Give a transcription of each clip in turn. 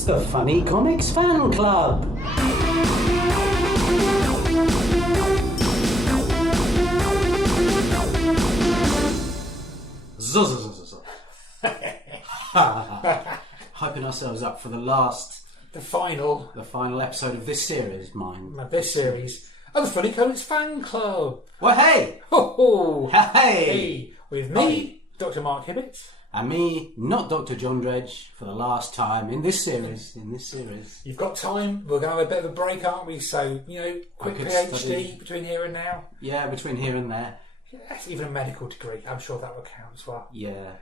It's the Funny Comics Fan Club. Hyping ourselves up for the final episode of this series, This series of the Funny Comics Fan Club. Well, hey! Ho-ho! Hey! With me, Dr. Mark Hibbett. And me, not Dr. John Dredge, for the last time in this series. You've got time. We're going to have a bit of a break, aren't we? So, quick PhD study. between here and now. Yeah, between here and there. Yes, even a medical degree. I'm sure that will count as well. Yeah.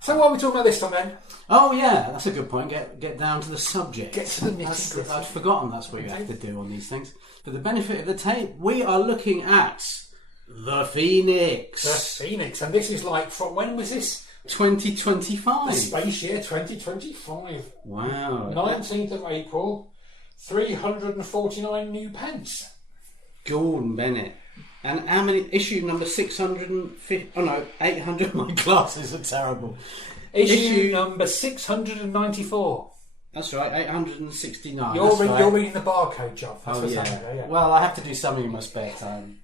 So what are we talking about this time then? Oh yeah, that's a good point. Get down to the subject. Get to the nitty-gritty. I'd forgotten that's what you have to do on these things. For the benefit of the tape, we are looking at the Phoenix. The Phoenix. And this is like, from when was this? 2025. The space year 2025. Wow. 19th of April, 349 new pence. Gordon Bennett. And how many? Issue number 650. Oh no, 800. My glasses are terrible. Issue number 694. That's right, 869. You're reading the barcode, John. That's yeah. Well, I have to do something in my spare time.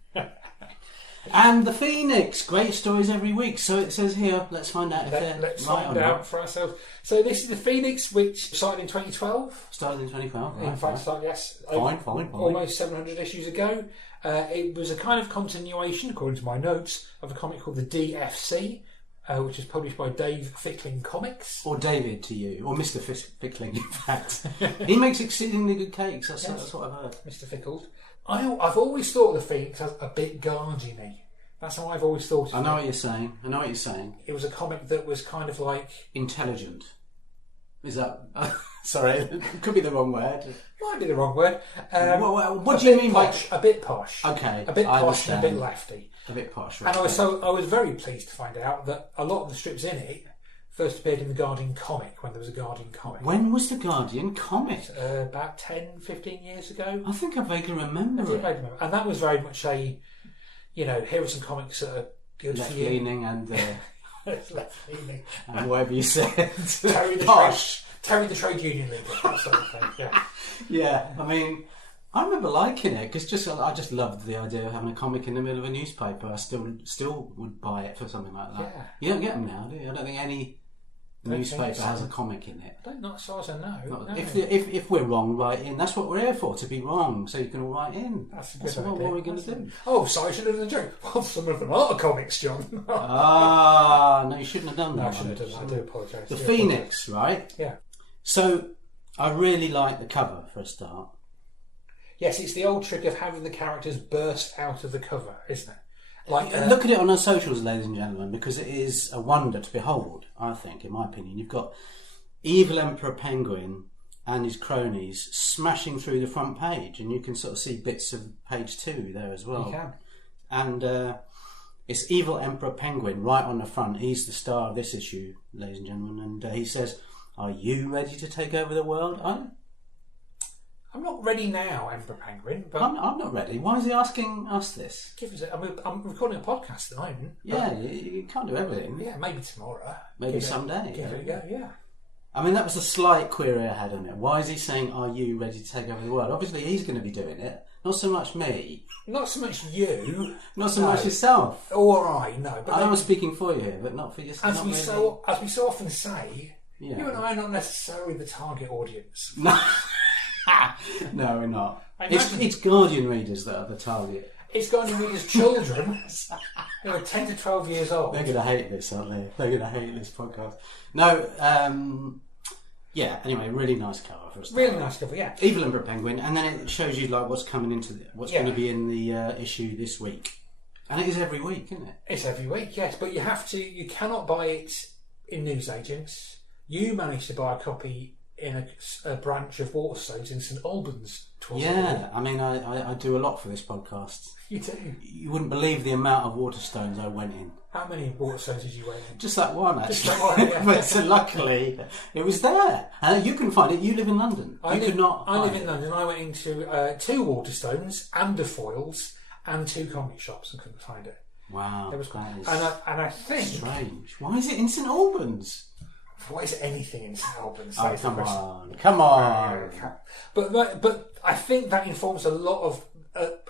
And the Phoenix, great stories every week. So it says here, let's find out if they're let's right find or out not. for ourselves. So this is the Phoenix, which started in 2012. Started in 2012. In fact, started, yes. Fine. Almost 700 issues ago. It was a kind of continuation, according to my notes, of a comic called the DFC, which is published by Dave Fickling Comics. Or David to you, or Mr. Fickling, in fact. He makes exceedingly good cakes, that's what I've heard. Mr. Fickled. I've always thought the Phoenix as a bit Guardian-y. That's how I've always thought of it. I know what you're saying. It was a comic that was kind of like... intelligent. Is that... sorry, it could be the wrong word. Might be the wrong word. What do you mean posh, by... A bit posh. Okay, a bit posh understand. and a bit lefty. A bit posh, right. And I was very pleased to find out that a lot of the strips in it first appeared in the Guardian comic, when there was a Guardian comic. When was the Guardian comic? About 10, 15 years ago. I think I vaguely remember it. And that was very much a, here are some comics that are good for you. Left-leaning and... left-leaning. And whatever you said. Terry the trade union leader, that sort of thing, yeah. Yeah, I mean... I remember liking it because I just loved the idea of having a comic in the middle of a newspaper. I still would buy it for something like that. Yeah. You don't get them now, do you? I don't think any newspaper has a comic in it. Not as far as I know. No. If we're wrong, write in. That's what we're here for, to be wrong, so you can all write in. That's what we're going to do. Oh, sorry, I should have done the joke. Well, some of them are comics, John. No, you shouldn't have done that. No, I shouldn't have done that. I do apologise. The Phoenix, right? Yeah. So, I really like the cover for a start. Yes, it's the old trick of having the characters burst out of the cover, isn't it? Look at it on our socials, ladies and gentlemen, because it is a wonder to behold, I think, in my opinion. You've got Evil Emperor Penguin and his cronies smashing through the front page, and you can sort of see bits of page 2 there as well. You can. And it's Evil Emperor Penguin right on the front. He's the star of this issue, ladies and gentlemen, and he says, "Are you ready to take over the world?" I'm not ready now, Emperor Penguin. But I'm not ready. Why is he asking us this? I'm recording a podcast at the moment. Yeah, you can't do everything. Yeah, maybe tomorrow. Maybe someday. Give it a go, yeah. I mean, that was a slight query I had on it. Why is he saying, "Are you ready to take over the world?" Obviously, he's going to be doing it. Not so much me. Not so much you. Not so much yourself. Or I, no. But I was speaking for you, but not for yourself. As we so often say, yeah. You and I are not necessarily the target audience. No. No, we're not. It's Guardian readers that are the target. It's Guardian readers' children who are 10 to 12 years old. They're going to hate this, aren't they? They're going to hate this podcast. No, yeah, anyway, really nice cover for us. Really nice cover, yeah. Evil Emperor Penguin, and then it shows you like what's coming into what's going to be in the issue this week. And it is every week, isn't it? It's every week, yes, but you cannot buy it in newsagents. You managed to buy a copy in a branch of Waterstones in St Albans. Yeah, I mean, I do a lot for this podcast. You do? You wouldn't believe the amount of Waterstones I went in. How many Waterstones did you went in? Just that one, actually. Just that one, yeah. But so luckily, it was there. You can find it. You live in London. I live in London. I went into 2 Waterstones and a Foyles and 2 comic shops and couldn't find it. Wow. It was that is and I think... strange. Why is it in St Albans? Why is anything in St Albans? Oh, come on. But I think that informs a lot of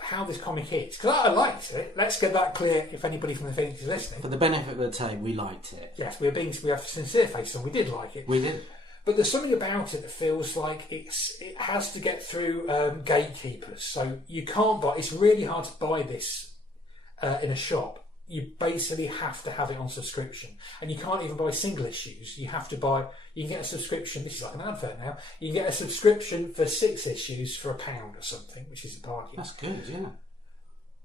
how this comic is, because I liked it. Let's get that clear if anybody from the Phoenix is listening. For the benefit of the tape, we liked it. Yes, we have sincere faces and we did like it. We did. But there's something about it that feels like it has to get through gatekeepers. So you can't buy. It's really hard to buy this in a shop. You basically have to have it on subscription, and you can't even buy single issues. You have to buy. You can get a subscription. This is like an advert now. You can get a subscription for 6 issues for £1 or something, which is a bargain. That's good, yeah.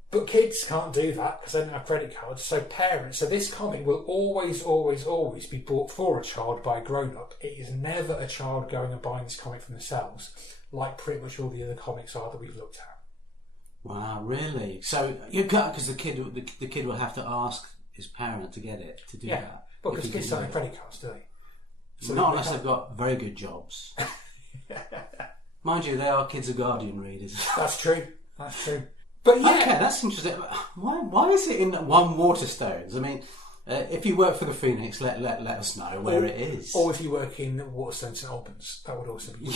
But kids can't do that because they don't have credit cards. So parents. So this comic will always, always, always be bought for a child by a grown-up. It is never a child going and buying this comic for themselves, like pretty much all the other comics are that we've looked at. Wow, really? So you got because the kid will have to ask his parent to get it to do that. Well, because kids don't have credit cards, do they? So not unless they've got very good jobs. Mind you, they are Kids of Guardian readers. That's true. But yeah, okay, that's interesting. Why is it in One Waterstones? I mean, if you work for the Phoenix, let us know where it is. Or if you work in Waterstones St Albans, that would also be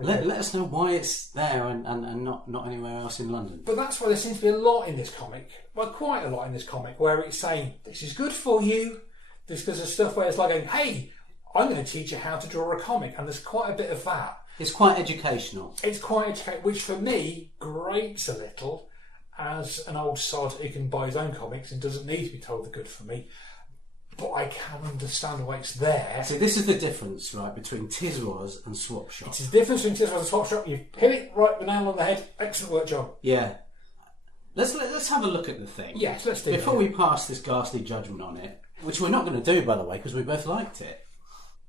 let us know why it's there and not anywhere else in London. But that's why there seems to be a lot in this comic, well, quite a lot in this comic, where it's saying, this is good for you. There's stuff where it's like going, hey, I'm going to teach you how to draw a comic, and there's quite a bit of that. It's quite educational. It's quite educational, which for me grates a little as an old sod who can buy his own comics and doesn't need to be told they're good for me. But I can understand why it's there. See, this is the difference, right, between Tiswas and Swap Shop. It's the difference between Tiswas and Swap Shop. You've hit it right, the nail on the head. Excellent work, John. Yeah. Let's have a look at the thing. Yes, let's do it. Before we pass this ghastly judgment on it, which we're not going to do, by the way, because we both liked it.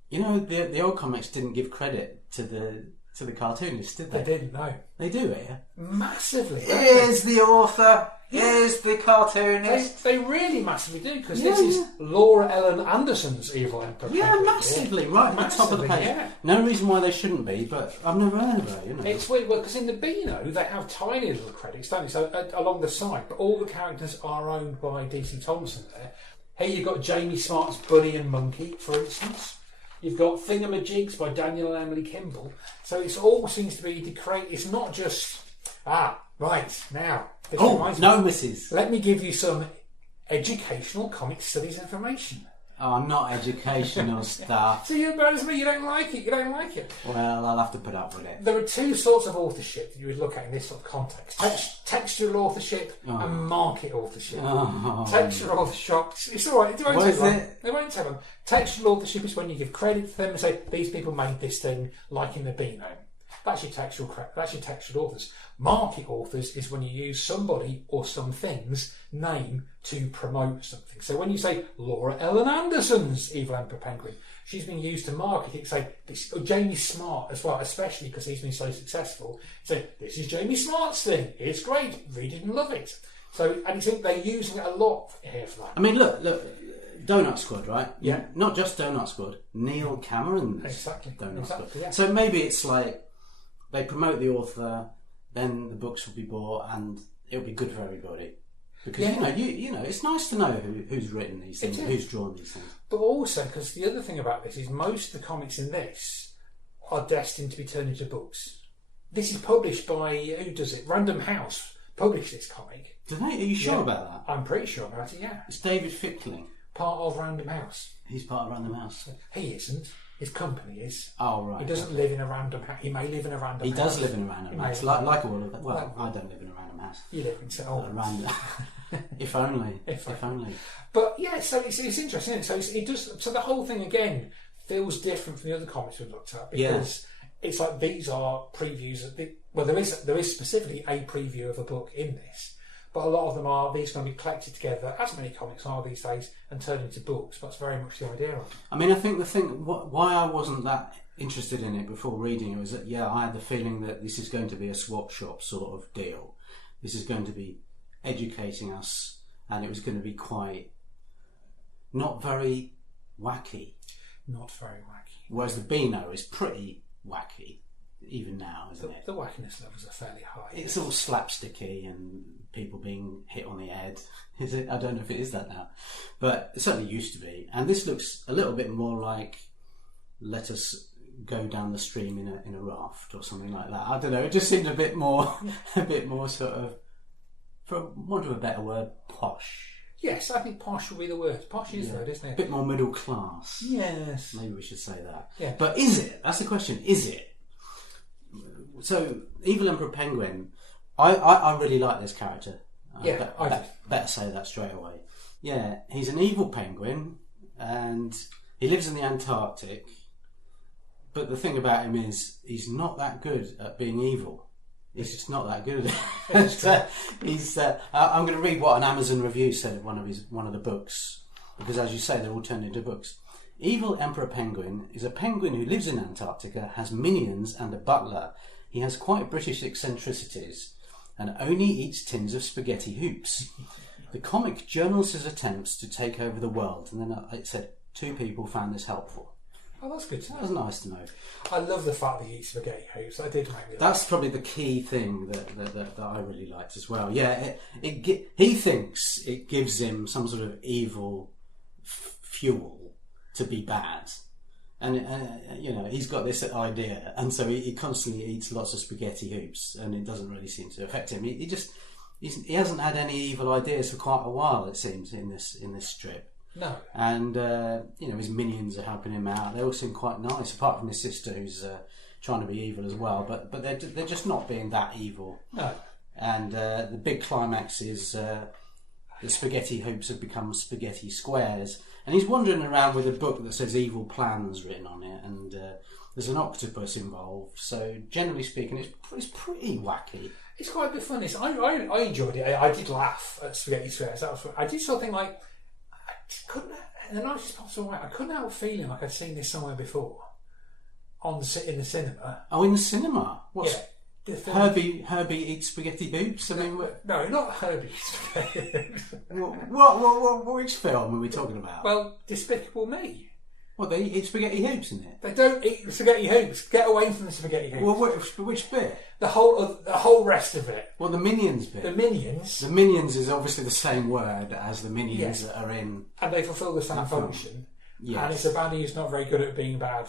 You know, the old comics didn't give credit to the cartoonist, did they? They didn't, no. They do here. Massively. Here's the author. Here's the cartoonist. They really massively do, because this is Laura Ellen Anderson's Evil Emperor. Yeah, massively, right at the top of the page. Yeah. No reason why they shouldn't be, but I've never heard of her, you know. It's weird, because in the Beano, they have tiny little credits, don't they? So along the side, but all the characters are owned by D.C. Thompson there. Here you've got Jamie Smart's Bunny and Monkey, for instance. You've got Thingamajigs by Daniel and Emily Kimball. So it all seems to be it's not just, right, now. No, missus. Let me give you some educational comic studies information. Oh, not educational stuff. So you embarrass me, you don't like it. Well, I'll have to put up with it. There are two sorts of authorship that you would look at in this sort of context. Textual authorship and market authorship. Textual authorship, it's alright, it won't take long. It won't take long. Textual authorship is when you give credit to them and say, these people made this thing, like in the Beano. That's your textual authors. Market authors is when you use somebody or some thing's name to promote something. So when you say Laura Ellen Anderson's Evil Emperor Penguin, she's been used to market it. Say Jamie Smart as well, especially because he's been so successful. So this is Jamie Smart's thing. It's great. Read it and love it. So and you think they're using it a lot here for that. I mean, look. Donut Squad, right? Yeah. Not just Donut Squad. Neil Cameron's Donut Squad. Yeah. So maybe it's like they promote the author, then the books will be bought, and it'll be good for everybody. Because you know, it's nice to know who's written these things, who's drawn these things. But also, because the other thing about this is most of the comics in this are destined to be turned into books. This is published by who does it? Random House published this comic. Do they? Are you sure about that? I'm pretty sure about it. Yeah. It's David Fickling. Part of Random House. He's part of Random House. He isn't. His company is. Oh, right. He doesn't live in a random house. He may live in a random house. He does live in a random house. Like all of that. Well, I don't live in a random house. You live in St Albans. Random. If only. If only. But yeah, so it's interesting. Isn't it? So it does. So the whole thing again feels different from the other comics we've looked at because it's like these are previews. There is specifically a preview of a book in this. But a lot of them are, these are going to be collected together, as many comics are these days, and turned into books. That's very much the idea of it. I mean, I think the thing, why I wasn't that interested in it before reading it was that, I had the feeling that this is going to be a swap shop sort of deal. This is going to be educating us, and it was going to be quite, not very wacky. Not very wacky. Whereas the Beano is pretty wacky, even now, isn't it? The wackiness levels are fairly high. It's all slapsticky and people being hit on the head. Is it? I don't know if it is that now, but it certainly used to be. And this looks a little bit more like let us go down the stream in a raft or something like that. I don't know. It just seemed a bit more sort of, for want of a better word, posh. Yes, I think posh would be the word. Posh is the word, isn't it? A bit more middle class. Yes. Maybe we should say that. Yeah. But is it? That's the question. Is it? So, Evil Emperor Penguin, I really like this character. Better say that straight away. Yeah, he's an evil penguin, and he lives in the Antarctic. But the thing about him is, he's not that good at being evil. He's just not that good. I'm going to read what an Amazon review said of one of the books, because as you say, they're all turned into books. Evil Emperor Penguin is a penguin who lives in Antarctica, has minions and a butler. He has quite British eccentricities and only eats tins of spaghetti hoops. The comic journals his attempts to take over the world, and then it said 2 people found this helpful. Oh, that's good to know. That was nice to know. I love the fact that he eats spaghetti hoops. That did make me laugh. That's probably the key thing that I really liked as well. Yeah, he thinks it gives him some sort of evil fuel to be bad. And he's got this idea, and so he constantly eats lots of spaghetti hoops, and it doesn't really seem to affect him. He hasn't had any evil ideas for quite a while, it seems, in this strip. No. And his minions are helping him out. They all seem quite nice, apart from his sister, who's trying to be evil as well. But they're just not being that evil. No. And the big climax is the spaghetti hoops have become spaghetti squares. And he's wandering around with a book that says evil plans written on it, and there's an octopus involved. So generally speaking, it's pretty wacky. It's quite a bit funny. I enjoyed it. I did laugh at spaghetti squares. I did sort of think like, in the nicest possible way, I couldn't help feeling like I'd seen this somewhere before in the cinema. Oh, in the cinema? What's yeah. Herbie eats spaghetti hoops? I mean, no, not Herbie eats spaghetti hoops. Which film are we talking about? Well, Despicable Me. What, they eat spaghetti hoops in it? They don't eat spaghetti hoops. Get away from the spaghetti hoops. Well, which bit? The whole rest of it. Well, the Minions bit. The Minions. The Minions is obviously the same word as the Minions that are in... And they fulfil the same function. Yes. And it's a baddie who's not very good at being bad,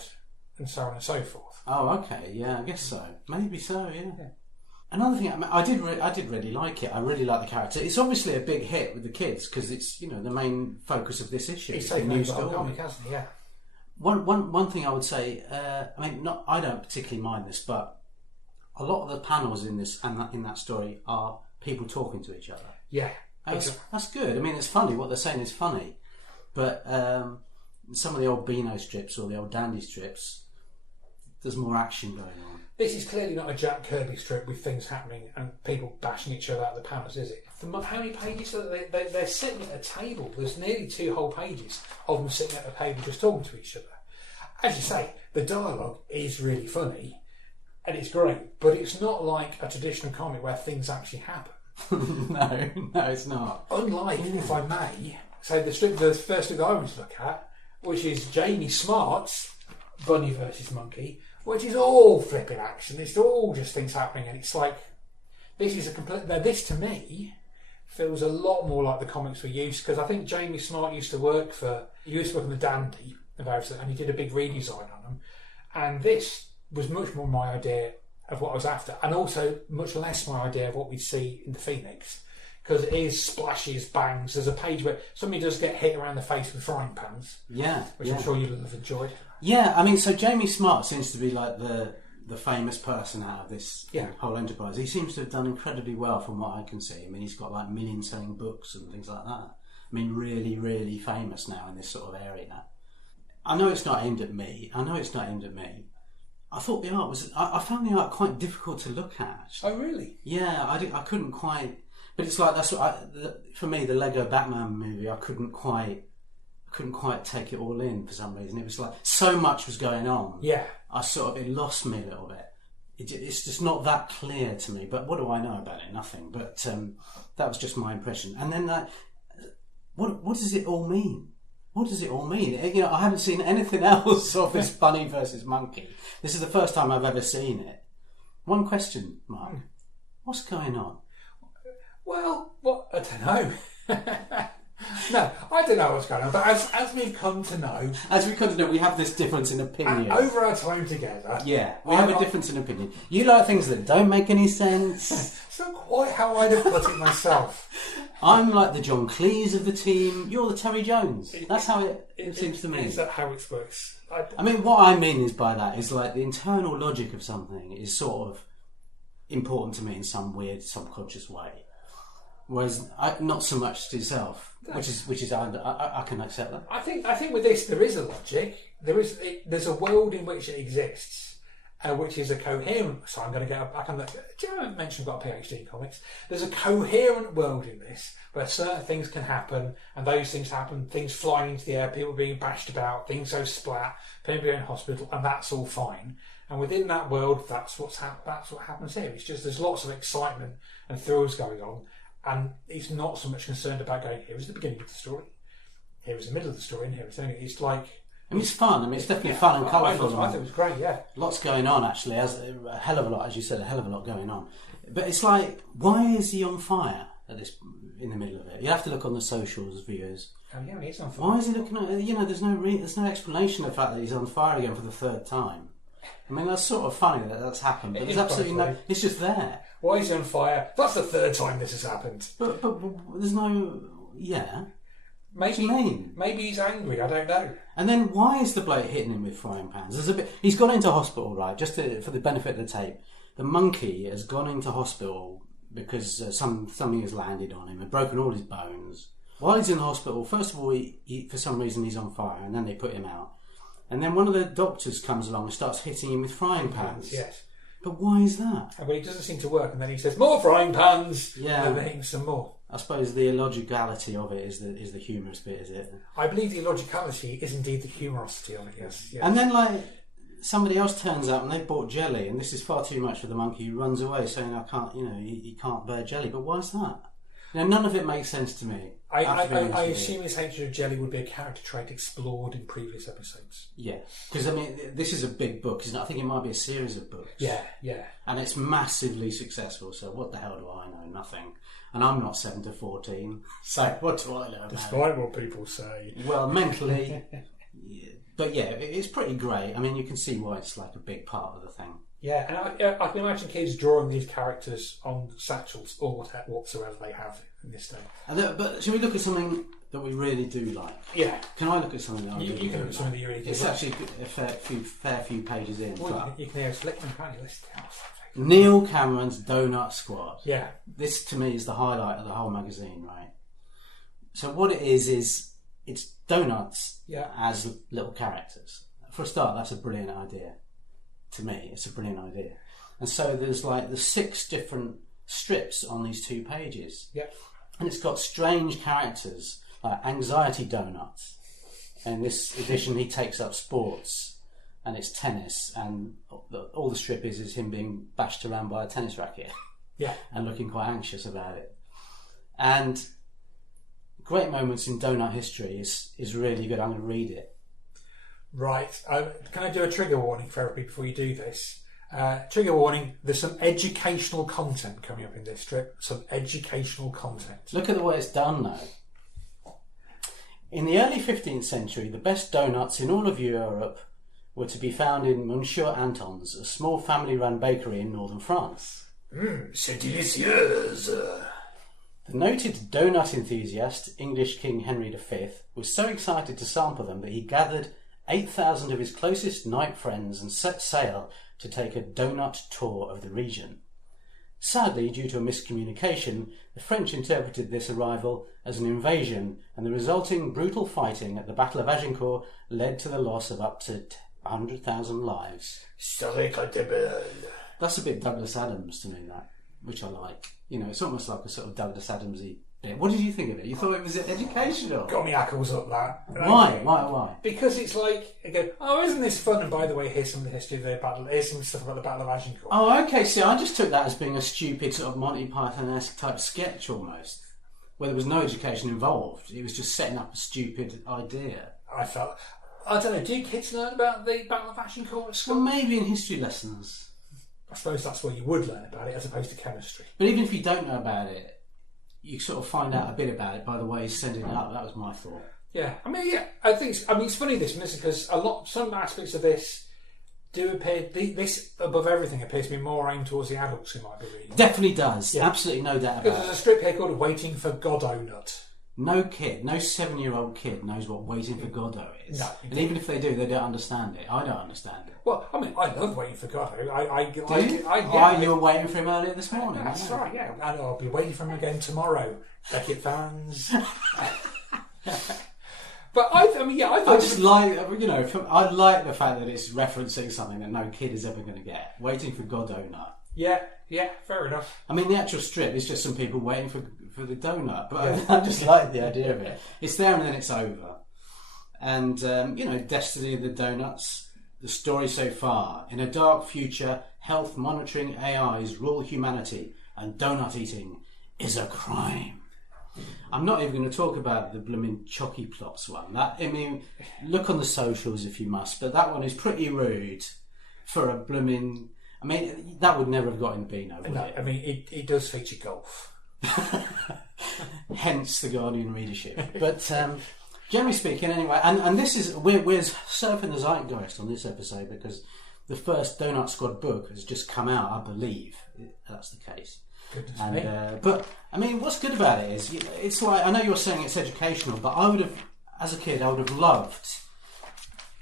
and so on and so forth. Oh, okay, yeah, I guess so. Maybe so, yeah. Another thing, I did really like it. I really like the character. It's obviously a big hit with the kids because it's the main focus of this issue. It's taken over the comic, hasn't he? Yeah. One thing I would say, I don't particularly mind this, but a lot of the panels in this and in that story are people talking to each other. Yeah, that's good. I mean, it's funny. What they're saying is funny, but some of the old Beano strips or the old Dandy strips, there's more action going on. This is clearly not a Jack Kirby strip with things happening and people bashing each other out of the panels, is it? How many pages are they're sitting at a table? There's nearly 2 whole pages of them sitting at a table just talking to each other. As you say, the dialogue is really funny and it's great, but it's not like a traditional comic where things actually happen. No, it's not. Unlike, if I may, say the first strip that I want to look at, which is Jamie Smart's Bunny versus Monkey, which is all flipping action. It's all just things happening, and it's like this to me feels a lot more like the comics we used, because I think Jamie Smart used to work on the Dandy, and he did a big redesign on them, and this was much more my idea of what I was after, and also much less my idea of what we'd see in the Phoenix, because it is splashes, bangs. There's a page where somebody does get hit around the face with frying pans, which I'm sure you'll have enjoyed. Yeah, I mean, so Jamie Smart seems to be like the famous person out of this whole enterprise. He seems to have done incredibly well from what I can see. I mean, he's got like million-selling books and things like that. I mean, really, really famous now in this sort of area. I know it's not aimed at me. I thought the art was... I found the art quite difficult to look at, actually. Oh, really? Yeah, I couldn't quite... But it's like, that's what for me, the Lego Batman movie, I couldn't quite take it all in for some reason. It was like so much was going on. Yeah, it lost me a little bit. It's just not that clear to me. But what do I know about it? Nothing. But that was just my impression. And then, what does it all mean? What does it all mean? I haven't seen anything else of this bunny versus monkey. This is the first time I've ever seen it. One question, Mark. What's going on? Well, I don't know. No, I don't know what's going on, but as we've come to know... we have this difference in opinion. Over our time together... Yeah, we have a difference in opinion. You like things that don't make any sense. It's not quite how I'd have put it myself. I'm like the John Cleese of the team. You're the Terry Jones. That's how it seems to me. Is that how it works? I mean, what I mean is by that is like the internal logic of something is sort of important to me in some weird subconscious way, whereas not so much to yourself, which is I can accept that. I think with this there is a logic. There's a world in which it exists, which is a coherent. So I'm going to get back on that. Do you know I mentioned I've got a PhD in comics? There's a coherent world in this where certain things can happen, and those things happen. Things flying into the air, people being bashed about, things go splat, people being in hospital, and that's all fine. And within that world, that's what happens here. It's just there's lots of excitement and thrills going on, and he's not so much concerned about going, here is the beginning of the story, here is the middle of the story, and here is the end. It's like... I mean, it's fun. I mean, it's definitely fun and colourful. I thought it was great, yeah. Lots going on, actually. As a hell of a lot, as you said, a hell of a lot going on. But it's like, why is he on fire in the middle of it? You have to look on the socials, viewers. Oh, yeah, he is on fire. Why is he looking at... there's no explanation of the fact that he's on fire again for the third time. I mean, that's sort of funny that that's happened, but there's absolutely no... It's just there. Why is he on fire? That's the third time this has happened. But there's no... Yeah. Maybe, what do you mean? Maybe he's angry, I don't know. And then why is the bloke hitting him with frying pans? He's gone into hospital, right, just for the benefit of the tape. The monkey has gone into hospital because something has landed on him and broken all his bones. While he's in hospital, first of all, he for some reason he's on fire, and then they put him out. And then one of the doctors comes along and starts hitting him with frying pans. Yes. But why is that? Well, it doesn't seem to work, and then he says, more frying pans! Yeah. And then hitting some more. I suppose the illogicality of it is the humorous bit, is it? I believe the illogicality is indeed the humorosity of it, yes. And then, somebody else turns up and they bought jelly, and this is far too much for the monkey. He runs away saying, I can't, he can't bear jelly. But why is that? None of it makes sense to me. I assume his hatred of jelly would be a character trait explored in previous episodes. Yeah, because I mean, this is a big book, isn't it? I think it might be a series of books. Yeah. And it's massively successful. So what the hell do I know? Nothing. And I'm not 7 to 14. So what do I know? Despite what people say. Well, mentally, but yeah, it's pretty great. I mean, you can see why it's like a big part of the thing. Yeah, and I can imagine kids drawing these characters on satchels or whatsoever they have in this day. But shall we look at something that we really do like? Yeah. Can I look at something that I You can look at something that you really do It's like. actually a fair few pages in. Well, you can hear us flicking apparently list. Neil Cameron's Donut Squad. Yeah. This, to me, is the highlight of the whole magazine, right? So what it is it's donuts as little characters. For a start, that's a brilliant idea. To me, it's a brilliant idea. And so there's the 6 different strips on these 2 pages. Yeah. And it's got strange characters, like Anxiety Donuts. In this edition, he takes up sports, and it's tennis, and all the strip is him being bashed around by a tennis racket. Yeah. And looking quite anxious about it. And Great Moments in Donut History is really good. I'm going to read it. Right. Can I do a trigger warning for everybody before you do this? Trigger warning, there's some educational content coming up in this strip. Some educational content. Look at the way it's done though. In the early 15th century, the best donuts in all of Europe were to be found in Monsieur Anton's, a small family-run bakery in northern France. C'est délicieux! The noted donut enthusiast, English King Henry V, was so excited to sample them that he gathered 8,000 of his closest knight friends and set sail to take a donut tour of the region. Sadly, due to a miscommunication, the French interpreted this arrival as an invasion, and the resulting brutal fighting at the Battle of Agincourt led to the loss of up to 100,000 lives. That's a bit Douglas Adams to me, that, which I like. It's almost like a sort of Douglas Adamsy bit. What did you think of it? You thought it was educational? Got me hackles up that. Why? Because it's like, again, isn't this fun? And by the way, here's some of the history of the battle. Here's some stuff about the Battle of Agincourt. Oh, okay. See, I just took that as being a stupid sort of Monty Python-esque type sketch almost, where there was no education involved. It was just setting up a stupid idea. I don't know, do kids learn about the Battle of Agincourt at school? Well, maybe in history lessons. I suppose that's where you would learn about it as opposed to chemistry. But even if you don't know about it, you sort of find out a bit about it by the way he's sending it up. That was my thought. Yeah, I think it's funny this because some aspects of this do appear. This above everything appears to be more aimed towards the adults who might be reading. Definitely does. Yeah. Absolutely no doubt about it. There's a strip here called "Waiting for Godot Nut." No 7-year-old kid knows what Waiting for Godot is. No, and even if they do, they don't understand it. I don't understand it. Well, I mean, I love Waiting for Godot. You were waiting for him earlier this morning. That's right, yeah. And I'll be waiting for him again tomorrow. Beckett fans. But I thought I just like, I like the fact that it's referencing something that no kid is ever going to get. Waiting for Godot Nut. Yeah, fair enough. I mean, the actual strip is just some people waiting for the donut, but I just like the idea of it. It's there and then it's over. And, Destiny of the Donuts, the story so far. In a dark future, health monitoring AIs rule humanity and donut eating is a crime. I'm not even going to talk about the blooming Chocky Plops one. Look on the socials if you must, but that one is pretty rude for a blooming... I mean, that would never have got in the Beano, would it? I mean, it does feature golf. Hence the Guardian readership. But generally speaking, anyway, and this is we're surfing the zeitgeist on this episode because the first Donut Squad book has just come out, I believe. That's the case. But I mean, what's good about it is it's like, I know you're saying it's educational, but I would have, as a kid, I would have loved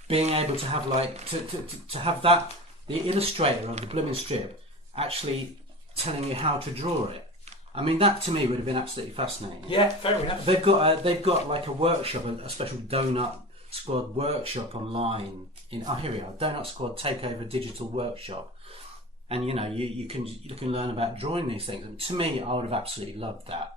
being able to have to have that the illustrator of the blooming strip actually telling you how to draw it. I mean, that to me would have been absolutely fascinating. Yeah, fair enough. They've got like a workshop, a special Donut Squad workshop online. Here we are, Donut Squad Takeover Digital Workshop, and you can learn about drawing these things. And to me, I would have absolutely loved that.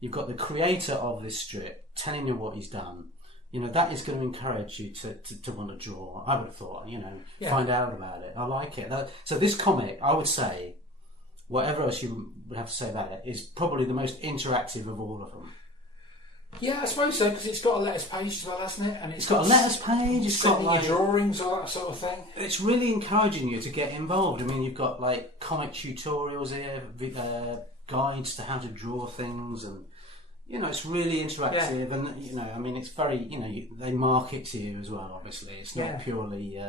You've got the creator of this strip telling you what he's done. That is going to encourage you to want to draw. I would have thought, find out about it. I like it. So this comic, I would say, whatever else you would have to say about it, is probably the most interactive of all of them. Yeah, I suppose so, because it's got a letters page as well, hasn't it? And it's got a letters page, it's got your drawings, all that sort of thing. It's really encouraging you to get involved. I mean, you've got like comic tutorials here, guides to how to draw things, and it's really interactive. Yeah. And I mean, it's very, they market to you as well. Obviously, it's not purely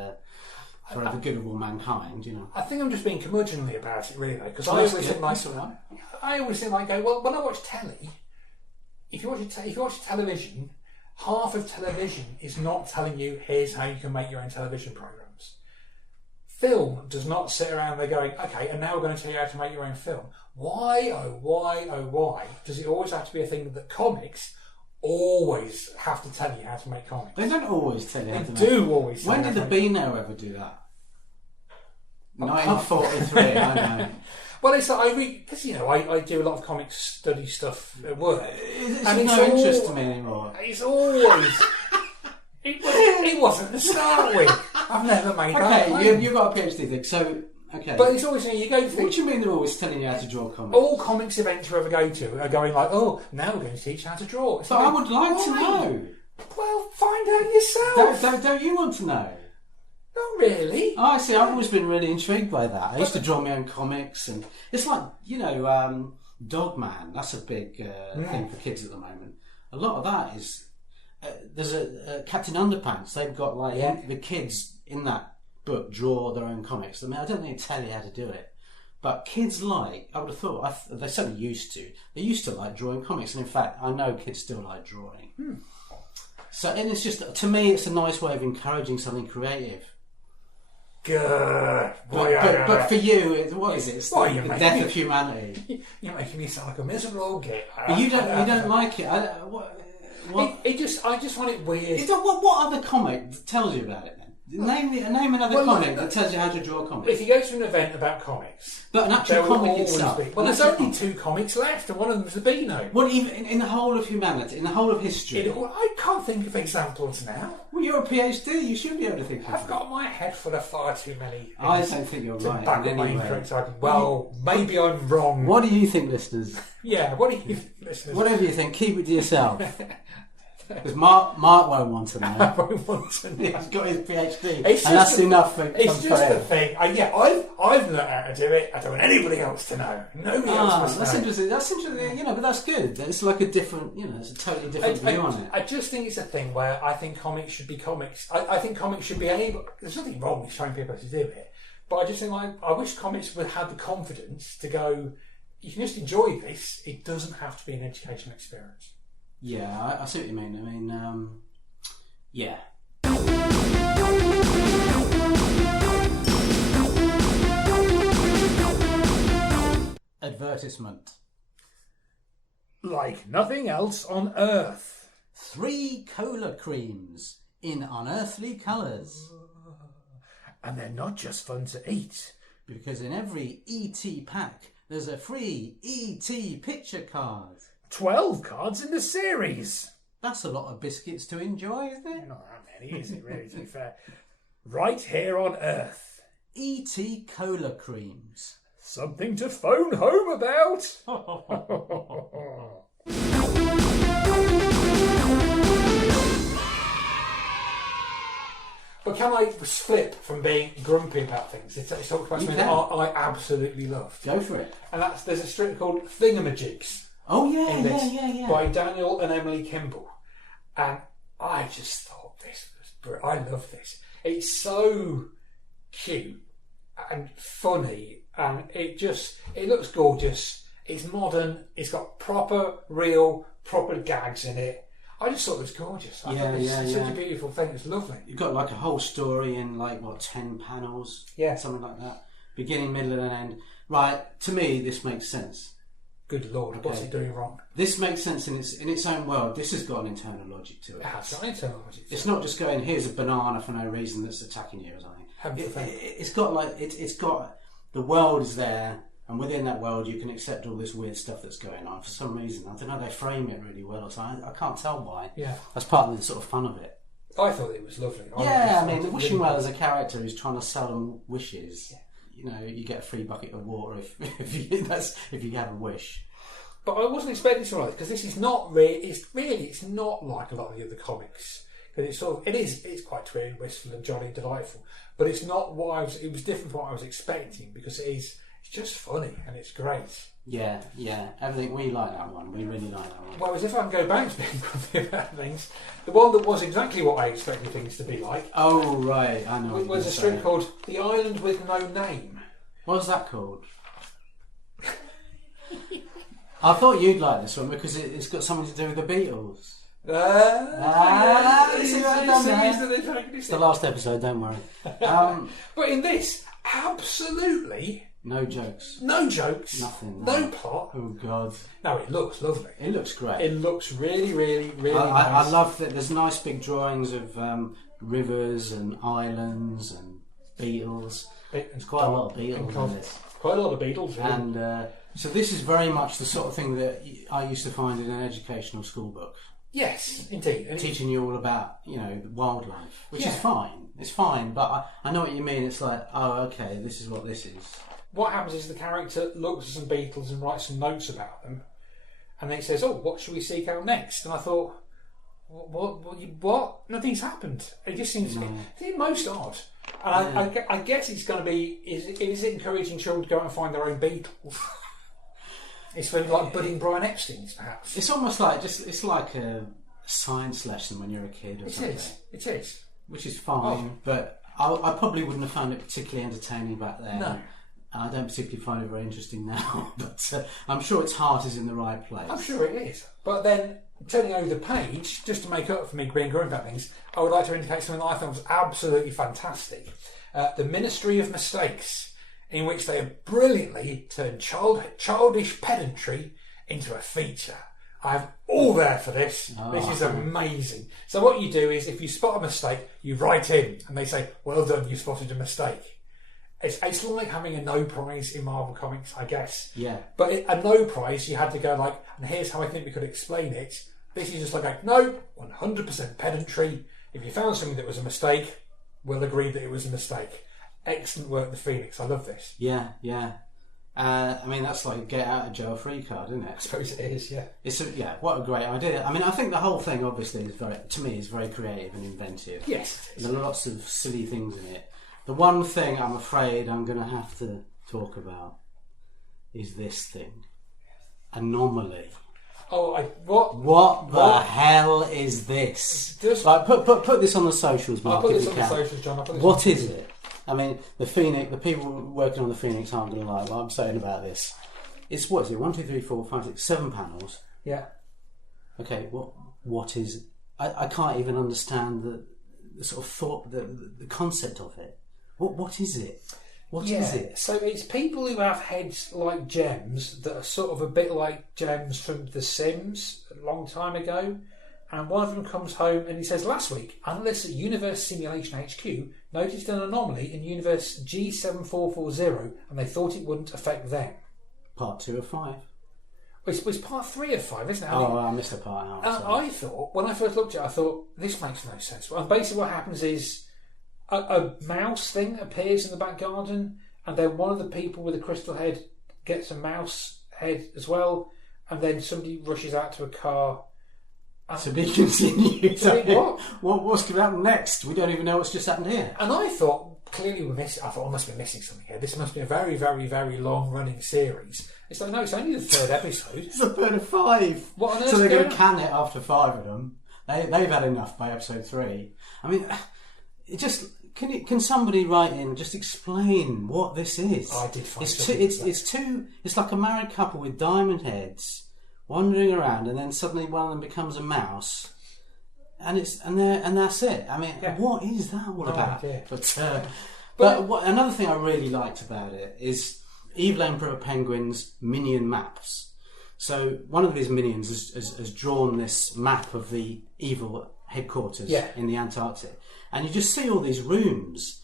for the good of all mankind. I think I'm just being curmudgeonly about it, really, because I always think like, well, when I watch telly, if you watch television, half of television is not telling you here's how you can make your own television programs. Film does not sit around there going, okay, and now we're going to tell you how to make your own film. Why, oh why does it always have to be a thing that comics always have to tell you how to make comics? They don't always tell you how to make. They do always. When did the Beano ever do that? 1943. I know. Well, it's like I read because I do a lot of comics study stuff at work. It's no interest to me anymore. It's always. It wasn't to start with. I've never made that. Okay, you've got a PhD thing, so. Okay. But it's always you go to. What do you mean they're always telling you how to draw comics? All comics events you ever go to are going like, oh, now we're going to teach you how to draw. But I would like to know. Well, find out yourself. Don't you want to know? Not really. Oh, I see. I've always been really intrigued by that. I used to draw my own comics, and it's like Dogman. That's a big thing for kids at the moment. A lot of that is there's a Captain Underpants. They've got the kids in that book draw their own comics. I mean, I don't think they tell you how to do it, but kids I would have thought they certainly used to. They used to like drawing comics, and in fact, I know kids still like drawing. So, and it's just, to me, it's a nice way of encouraging something creative. Good. But for you, what is it? It's the death of humanity. You're making me sound like a miserable old git. You don't like it. I just find it weird. What other comic tells you about it then? Name another comic that tells you how to draw a comic. If you go to an event about comics, but an actual comic itself. There's only 2 comics left, and one of them is the Beano. Well, even in the whole of humanity, in the whole of history, I can't think of examples now. Well, you're a PhD. You should be able to think of. I've got my head full of far too many. I don't think you're right. Back in my incorrect argument. Well, maybe I'm wrong. What do you think, listeners? Yeah, what do you think, listeners? Whatever you think, keep it to yourself. Because Mark won't want to know. I won't want to know. He's got his PhD, and that's enough for It's just a thing. I've learned how to do it. I don't want anybody else to know. Nobody else must that's know. interesting. That's interesting. But that's good. It's like a different, it's a totally different view on it. I just think it's a thing where I think comics should be comics. I think comics should be there's nothing wrong with showing people how to do it, but I just think I wish comics would have the confidence to go, you can just enjoy this. It doesn't have to be an educational experience. Yeah, I see what you mean. I mean, yeah. Advertisement. Like nothing else on earth. 3 cola creams in unearthly colours. And they're not just fun to eat. Because in every ET pack, there's a free ET picture card. 12 cards in the series. That's a lot of biscuits to enjoy, isn't it? Not that many, is it really, to be fair? Right here on Earth. ET cola creams. Something to phone home about. But can I flip from being grumpy about things? Let's talk about something that I absolutely love. Go for it. And there's a strip called Thingamajigs. Oh, yeah. By Daniel and Emily Kimball. And I just thought this was brilliant. I love this. It's so cute and funny, and it looks gorgeous. It's modern. It's got proper gags in it. I just thought it was gorgeous. I thought it was such a beautiful thing. It's lovely. You've got like a whole story in 10 panels? Yeah. Something like that. Beginning, middle and end. Right, to me this makes sense. Good Lord, what's it doing wrong? This makes sense in its own world. This has got an internal logic to it. It has got an internal logic. It's not just going, here's a banana for no reason that's attacking you or something. It's got the world is there, and within that world you can accept all this weird stuff that's going on. For some reason, I don't know, they frame it really well or something. I can't tell why. Yeah. That's part of the sort of fun of it. I thought it was lovely. The Wishing Well as a character who's trying to sell them wishes. Yeah. You get a free bucket of water if you have a wish. But I wasn't expecting something like this, because this is not it's not like a lot of the other comics. Because it's quite twee and wistful and jolly and delightful. But it's not it was different from what I was expecting, because it's just funny and it's great. Yeah. Everything, we like that one. We really like that one. Whereas if I can go back to being grumpy about things, the one that was exactly what I expected things to be like. Oh, right, I know. It was a strip called The Island with No Name. What was that called? I thought you'd like this one because it's got something to do with the Beatles. It's the last episode, don't worry. But in this, absolutely no jokes. No jokes. Nothing. No plot. Oh, God. No, it looks lovely. It looks great. It looks really, really, really nice. I love that there's nice big drawings of rivers and islands and beetles. There's quite a lot of beetles in this. Quite a lot of beetles, really. And so this is very much the sort of thing that I used to find in an educational school book. Yes, indeed. And teaching you all about, wildlife, which is fine. It's fine, but I know what you mean. It's like, oh, okay, this is what this is. What happens is the character looks at some beetles and writes some notes about them, and then he says, "Oh, what should we seek out next?" And I thought, what? Nothing's happened. It just seems the most odd. And I guess it's going to be, is it encouraging children to go out and find their own beetles? It's for like budding Brian Epstein's, perhaps. It's almost like it's like a science lesson when you're a kid or something. It is. Which is fine, but I probably wouldn't have found it particularly entertaining back then. No. I don't particularly find it very interesting now, but I'm sure its heart is in the right place. I'm sure it is. But then, turning over the page, just to make up for me being grumpy about things, I would like to indicate something that I thought was absolutely fantastic. The Ministry of Mistakes, in which they have brilliantly turned childish pedantry into a feature. I'm all there for this. This is amazing. So what you do is, if you spot a mistake, you write in, and they say, "Well done, you spotted a mistake." It's like having a no prize in Marvel Comics, I guess. Yeah. But a no prize, you had to go like, and here's how I think we could explain it. This is just like, no, 100% pedantry. If you found something that was a mistake, we'll agree that it was a mistake. Excellent work, the Phoenix. I love this. Yeah. I mean, that's like a get out of jail free card, isn't it? I suppose it is, yeah. What a great idea. I mean, I think the whole thing obviously is very creative and inventive. Yes. There are lots of silly things in it. The one thing I'm afraid I'm going to have to talk about is this thing. Anomaly. Oh, what? What the hell is this? Like, put this on the socials, Mark. I'll put this on the socials, John. What is it? I mean, the people working on the Phoenix aren't going to like what I'm saying about this. It's, what is it? 1, 2, 3, 4, 5, 6, 7 panels. Yeah. Okay. What is? I can't even understand the sort of thought, the concept of it. What is it? What is it? So it's people who have heads like gems that are sort of a bit like gems from The Sims a long time ago. And one of them comes home and he says, last week, analysts at Universe Simulation HQ noticed an anomaly in Universe G7440 and they thought it wouldn't affect them. Part 2 of 5. It was part 3 of 5, isn't it? I missed a part out. I thought, when I first looked at it, I thought, this makes no sense. And basically what happens is a mouse thing appears in the back garden and then one of the people with a crystal head gets a mouse head as well, and then somebody rushes out to a car. To be continued. What's going to happen next? We don't even know what's just happened here. And I thought, clearly we're missing. I thought I must be missing something here. This must be a very, very, very long running series. It's like, no, it's only the 3rd episode. It's the 3rd of 5. What on earth? So they're going to can it after 5 of them. They've had enough by episode 3. I mean, it just can somebody write in just explain what this is? I did find it's like a married couple with diamond heads wandering around, and then suddenly one of them becomes a mouse, and that's it. I mean, what is that all about? Idea. But another thing I really liked about it is Evil Emperor Penguin's minion maps. So one of his minions has drawn this map of the evil headquarters in the Antarctic, and you just see all these rooms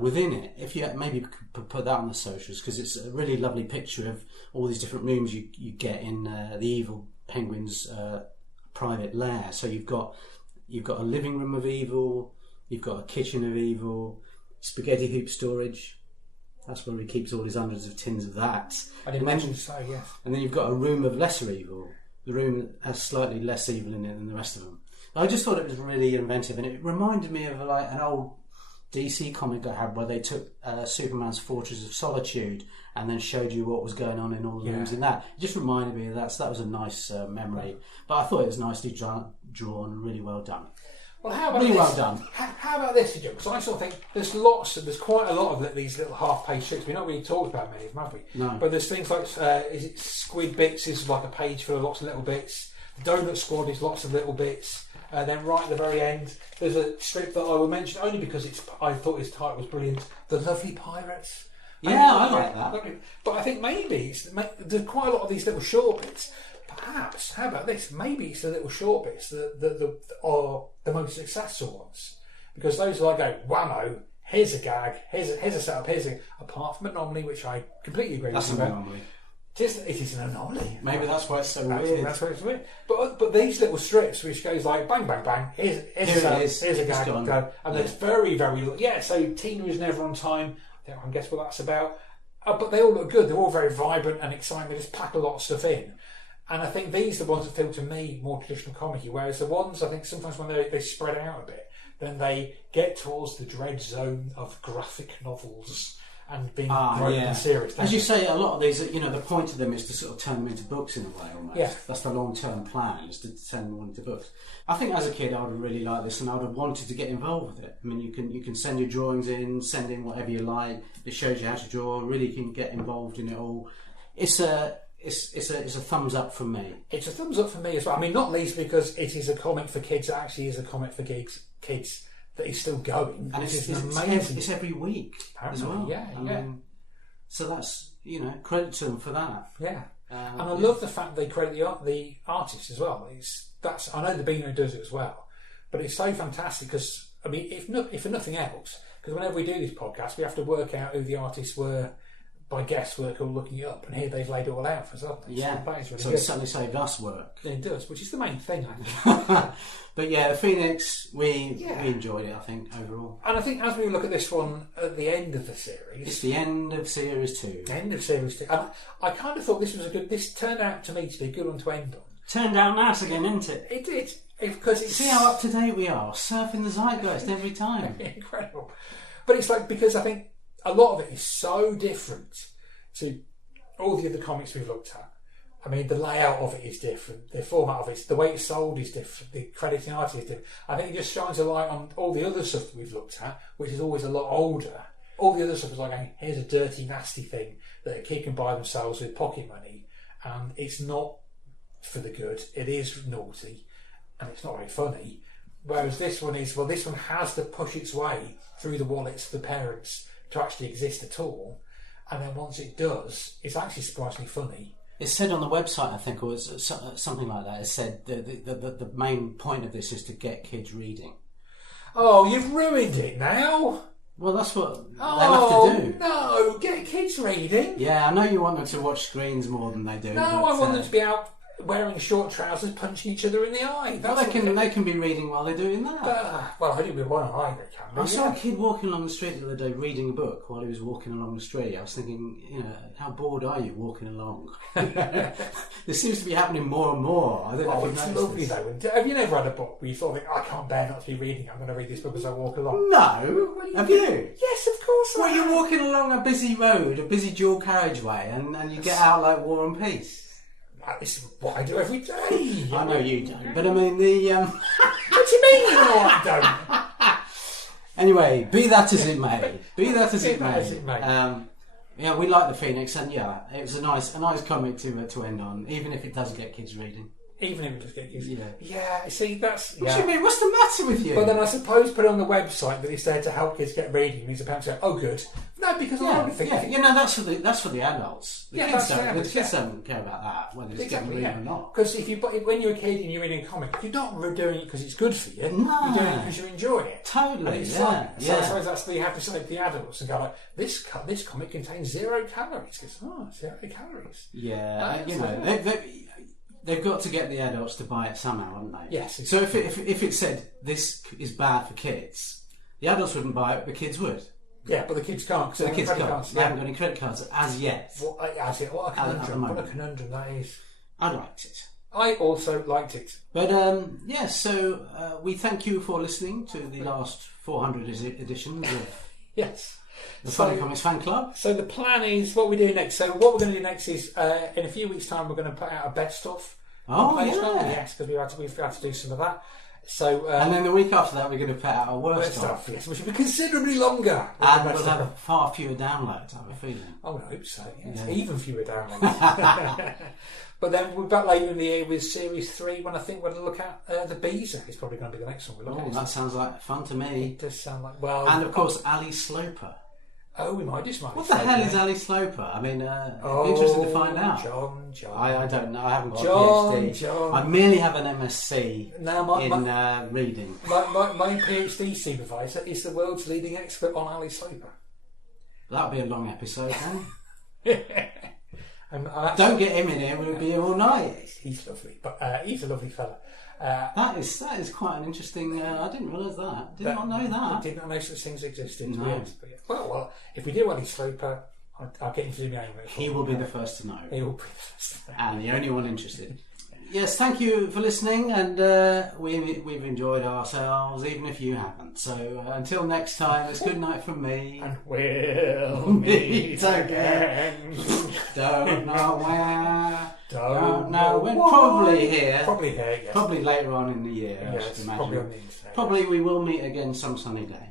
within it. If you maybe could put that on the socials, because it's a really lovely picture of all these different rooms you get in the evil penguin's private lair. So you've got a living room of evil, you've got a kitchen of evil, spaghetti hoop storage. That's where he keeps all his hundreds of tins of that. I'd imagine so, yes. And then you've got a room of lesser evil. The room that has slightly less evil in it than the rest of them. I just thought it was really inventive, and it reminded me of like an old DC comic I had where they took Superman's Fortress of Solitude and then showed you what was going on in all the rooms in that. It just reminded me of that, so that was a nice memory. But I thought it was nicely drawn and really well done. Well, how about really this? Well done. How about this, because I sort of think there's quite a lot of these little half-page strips. We've not really talked about many of them, have we? No. But there's things like, is it Squid Bits is like a page full of lots of little bits. Donut Squad is lots of little bits. Then right at the very end, there's a strip that I will mention only because I thought his title was brilliant. The Lovely Pirates. Yeah, I like that. But I think maybe there's quite a lot of these little short bits. Perhaps, how about this? Maybe it's the little short bits that are the most successful ones, because those are like, whammo, here's a gag, here's a setup, apart from Anomaly, which I completely agree with. That's an anomaly. It is an anomaly. Maybe that's why it's so weird. That's why it's weird. But these little strips, which goes like bang, bang, bang, here's a gag, and there's very, very so Tina is never on time. I guess what that's about. But they all look good. They're all very vibrant and exciting. They just pack a lot of stuff in. And I think these are the ones that feel to me more traditional comedy, whereas the ones I think sometimes when they spread out a bit, then they get towards the dread zone of graphic novels and being and serious. As you say, a lot of these, the point of them is to sort of turn them into books in a way almost. Yeah. That's the long-term plan, is to turn them into books. I think as a kid I would have really liked this, and I would have wanted to get involved with it. I mean, you can send your drawings in, send in whatever you like. It shows you how to draw. Really can get involved in it all. It's a thumbs up from me. It's a thumbs up for me as well. I mean, not least because it is a comic for kids. It actually is a comic for kids that is still going. And it's amazing. It's every week as well. Yeah. So that's, credit to them for that. Yeah. And I love the fact they credit the artist as well. I know the Beano does it as well, but it's so fantastic because, I mean, if for nothing else, because whenever we do this podcast, we have to work out who the artists were by guesswork or looking it up, and here they've laid it all out for us, haven't they? Yeah, so that is really so good. it's certainly saved us work. It does, which is the main thing, I think. But yeah, the Phoenix, we enjoyed it, I think, overall. And I think as we look at this one at the end of the series... It's the end of Series 2. End of Series 2. And I kind of thought this turned out to me to be a good one to end on. Turned out nice again, didn't it? It did. Because see how up to date we are, surfing the zeitgeist every time. Incredible. But it's like, because I think a lot of it is so different to all the other comics we've looked at. I mean, the layout of it is different, the format of it, the way it's sold is different, the crediting art is different. I think it just shines a light on all the other stuff that we've looked at, which is always a lot older. All the other stuff is like, here's a dirty, nasty thing that a kid can buy themselves with pocket money, and it's not for the good, it is naughty, and it's not very funny. Whereas this one has to push its way through the wallets of the parents to actually exist at all. And then once it does, it's actually surprisingly funny. It's said on the website, I think, or something like that. It said the main point of this is to get kids reading. Oh, you've ruined it now. Well, that's what they'll have to do. No, get kids reading. Yeah, I know you want them to watch screens more than they do. No, I want them to be out wearing short trousers, punching each other in the eye. Well, they can be reading while they're doing that. Well, only with one eye they can. I saw a kid walking along the street the other day reading a book while he was walking along the street. I was thinking, how bored are you walking along? This seems to be happening more and more. I don't know if you've noticed lovely though. Have you never had a book where you thought, I can't bear not to be reading, I'm going to read this book as I walk along? No. Have you? Yes, of course. Well, you're walking along a busy road, a busy dual carriageway, and you get out like War and Peace. This is what I do every day. I know you don't, but I mean the. What do you mean? No, I don't. Anyway, be that as it may. Yeah, we like the Phoenix, and it was a nice comic to end on, even if it does get kids reading. Even if it does get kids. Yeah. See, that's. What do you mean? What's the matter with you? But then I suppose put on the website that it's there to help kids get reading means apparently say, oh, good. No, because I don't think. That's for the adults. The kids don't care about that, whether it's getting reading or not. Because when you're a kid and you're reading a comic, you're not doing it because it's good for you. No. You're doing it because you enjoy it. Totally. And So I suppose that's what you have to say to the adults and go like, this comic contains 0 calories. Because 0 calories. Yeah, they've got to get the adults to buy it somehow, haven't they? Yes. Exactly. So if it said this is bad for kids, the adults wouldn't buy it, but the kids would. Yeah, but the kids can't. So the kids can't. They haven't got any credit cards as yet. What a conundrum! What a conundrum that is. I liked it. I also liked it. But so we thank you for listening to the last 400 editions of yes. The Funny Comics Fan Club. So the plan is what we do next. So what we're going to do next is in a few weeks' time we're going to put out a best of. Oh yeah. Yes, because we've had to do some of that. So and then the week after that we're going to put out our worst stuff. Yes, which will be considerably longer. And we'll have far fewer downloads, I have a feeling. Oh, I hope so. Yes. Yeah. Even fewer downloads. But then we're back later in the year with Series 3 when I think we're going to look at the Beezer. It's probably going to be the next one we look at. Oh, that sounds like fun to me. It does sound like and of course Ali Sloper. Oh, we might just What the hell is Ali Sloper? I mean, interested to find out. John. I don't know. I haven't got a PhD. John. I merely have an MSc in reading. My PhD supervisor is the world's leading expert on Ali Sloper. That'll be a long episode then. Don't get him in here. We'll be here all night. He's lovely, but he's a lovely fella. That is quite an interesting. I didn't realise that. Did not know that. I did not know such things existed. No. Well, if we do Ali Sloper, I'll get him to do my own. He will be the first to know. He will be the first to know. And the only one interested. Yes, thank you for listening, and we've enjoyed ourselves, even if you haven't. So until next time, it's good night from me. And we'll meet again. Don't know where. Don't know when. Probably here. Probably here, yes. Probably later on in the year, yes, I should imagine. Probably on the internet. Probably we will meet again some sunny day.